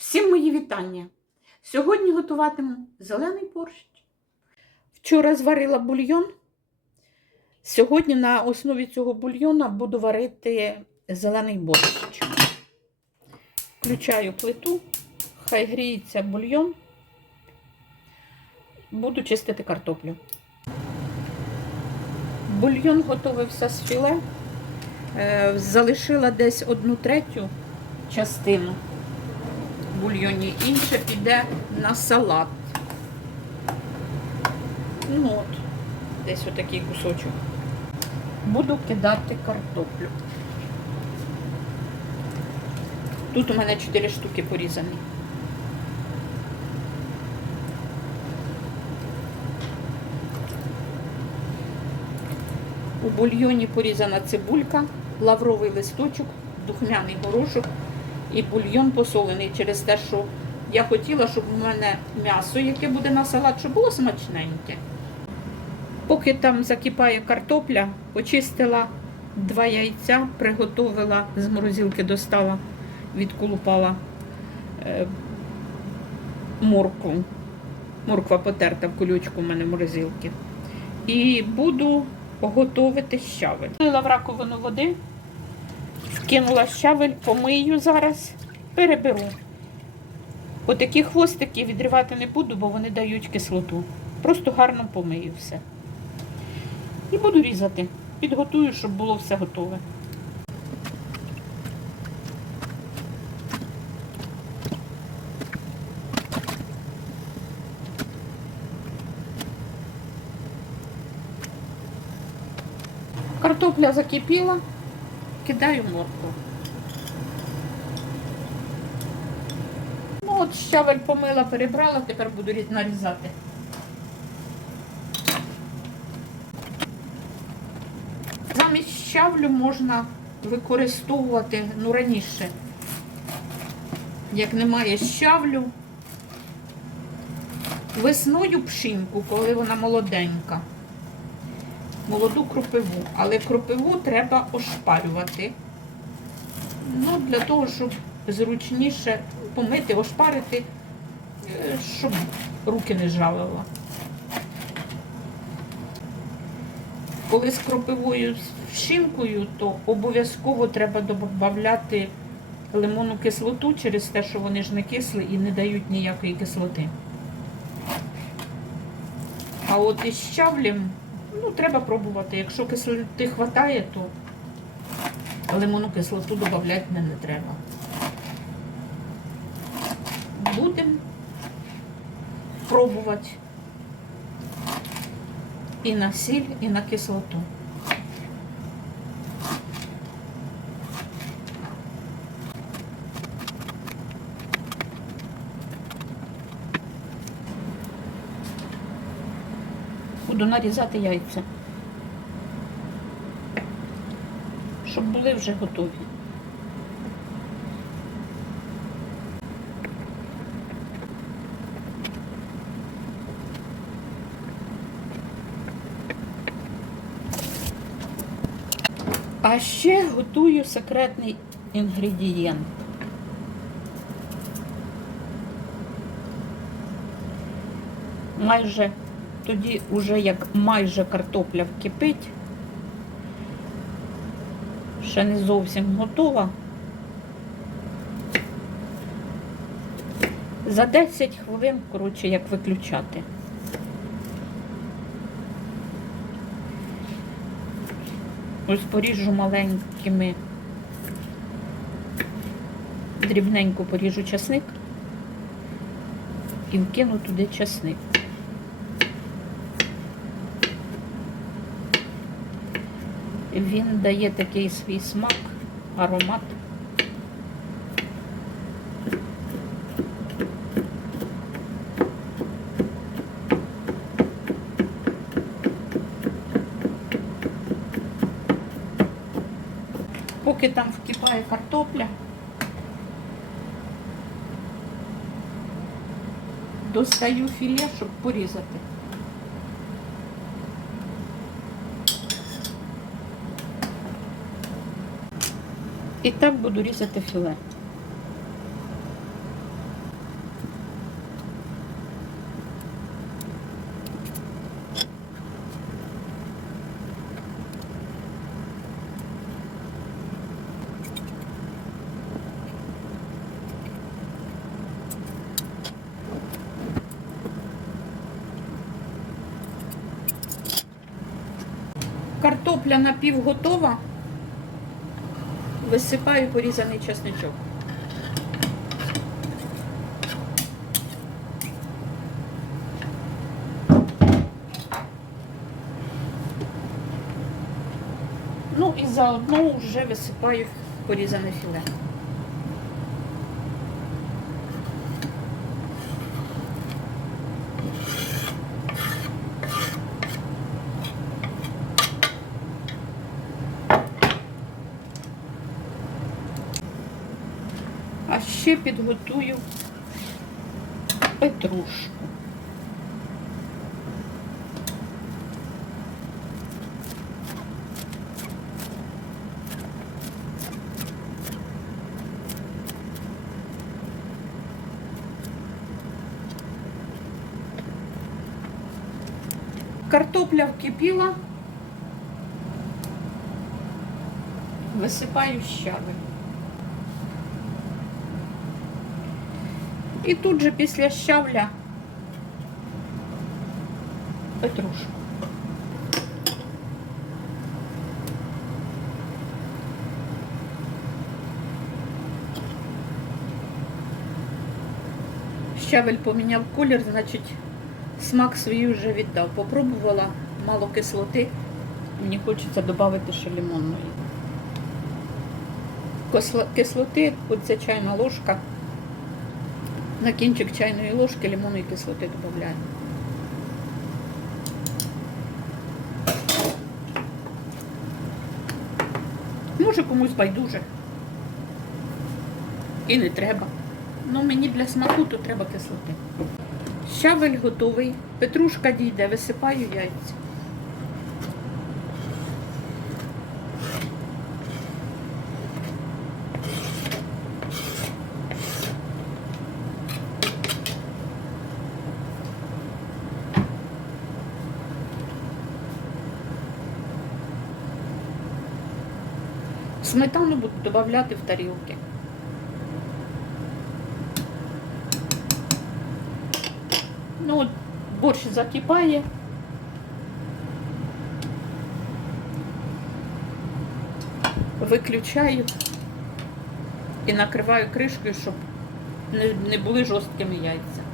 Всім мої вітання! Сьогодні готуватиму зелений борщ. Вчора зварила бульйон. Сьогодні на основі цього бульйона буду варити зелений борщ. Включаю плиту, хай гріється бульйон. Буду чистити картоплю. Бульйон готувався з філе. Е, Залишила десь одну третю частину бульйоні, інше піде на салат. Ну от, десь отакий кусочок. Буду кидати картоплю. Тут у мене 4 штуки порізані. У бульйоні порізана цибулька, лавровий листочок, духмяний горошок і бульйон посолений через те, що я хотіла, щоб у мене м'ясо, яке буде на салат, щоб було смачненьке. Поки там закипає картопля, почистила два яйця, приготувала з морозилки, достала, відколупала е, моркву. Морква потерта в кулючку у мене в морозилці. І буду готувати щавель. Налила в раковину води, вкинула щавель, помию зараз, переберу. Отакі хвостики відривати не буду, бо вони дають кислоту. Просто гарно помию все. І буду різати. Підготую, щоб було все готове. Картопля закипіла, кидаю моркву. Ну от щавель помила, перебрала, тепер буду нарізати. Замість щавлю можна використовувати, ну раніше, як немає щавлю, весною пшинку, коли вона молоденька. Молоду кропиву. Але кропиву треба ошпарювати. Ну, для того, щоб зручніше помити, ошпарити, е, щоб руки не жалило. Коли з кропивою з шинкою, то обов'язково треба додати лимонну кислоту через те, що вони ж не кисли і не дають ніякої кислоти. А от із щавлем, ну, треба пробувати. Якщо кислоти хватає, то лимонну кислоту додати не, не треба. Будемо пробувати і на сіль, і на кислоту. Буду нарізати яйця, щоб були вже готові. А ще готую секретний інгредієнт. Майже тоді, уже як майже картопля вкипить, ще не зовсім готова. За 10 хвилин, коротше, як виключати. Ось поріжу маленькими, дрібненько поріжу часник і вкину туди часник. Він дає такий свій смак, аромат. Поки там вкипає картопля, достаю філе, щоб порізати. І так буду різати філе. Картопля напівготова. Висипаю порізаний чесничок. Ну і заодно вже висипаю порізане філе. А ще підготую петрушку. Картопля вкипіла. Висипаю щавель. І тут же після щавля петрушку. Щавель поміняв колір, значить смак свій вже віддав. Попробувала мало кислоти. Мені хочеться додати ще лимонної. Кисло- Кислоти, оця чайна ложка. На кінчик чайної ложки лимонної кислоти додаємо. Може комусь байдуже. І не треба. Ну мені для смаку то треба кислоти. Щавель готовий. Петрушка дійде, висипаю яйця. Сметану буду додавати в тарілки. Ну, от борщ закипає. Виключаю і накриваю кришкою, щоб не, були жорсткими яйця.